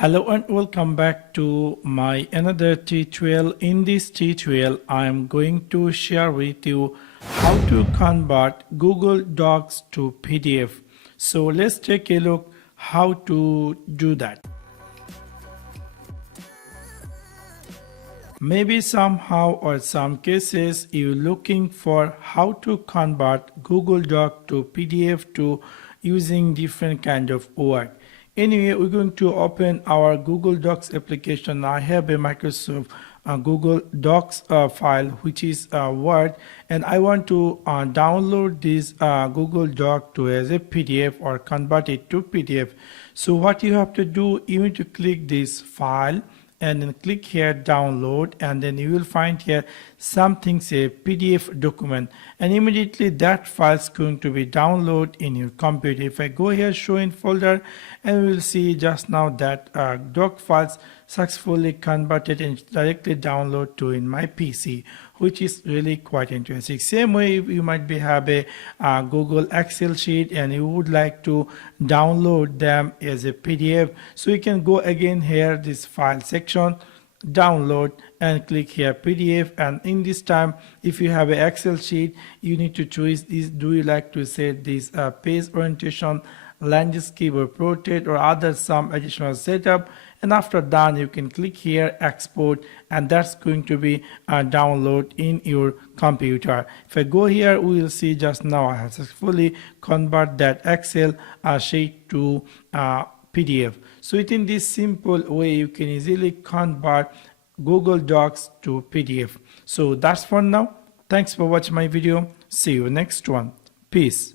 Hello and welcome back to my another tutorial. In this tutorial I am going to share with you how to convert Google Docs to PDF. So let's take a look how to do that. Maybe somehow or some cases you're looking for how to convert Google Doc to PDF to using different kind of work. Anyway, we're going to open our Google Docs application. I have a Microsoft Google Docs file which is Word, and I want to download this Google Doc to as a PDF or convert it to PDF. So what you have to do, you need to click this file and then click here download, and then you will find here something say PDF document, and immediately that file is going to be downloaded in your computer. If I go here show in folder, and we will see just now that doc files successfully converted and directly download to in my PC, which is really quite interesting. Same way you might be have a Google Excel sheet and you would like to download them as a PDF, so you can go again here this file section, download, and click here PDF. And in this time, if you have an Excel sheet, you need to choose this. Do you like to set this page orientation, landscape or portrait, or other some additional setup? And after done, you can click here export, and that's going to be download in your computer. If I go here, we will see just now I have successfully convert that Excel sheet to PDF. So within this simple way, you can easily convert Google Docs to PDF. So that's for now. Thanks for watching my video. See you next one. Peace.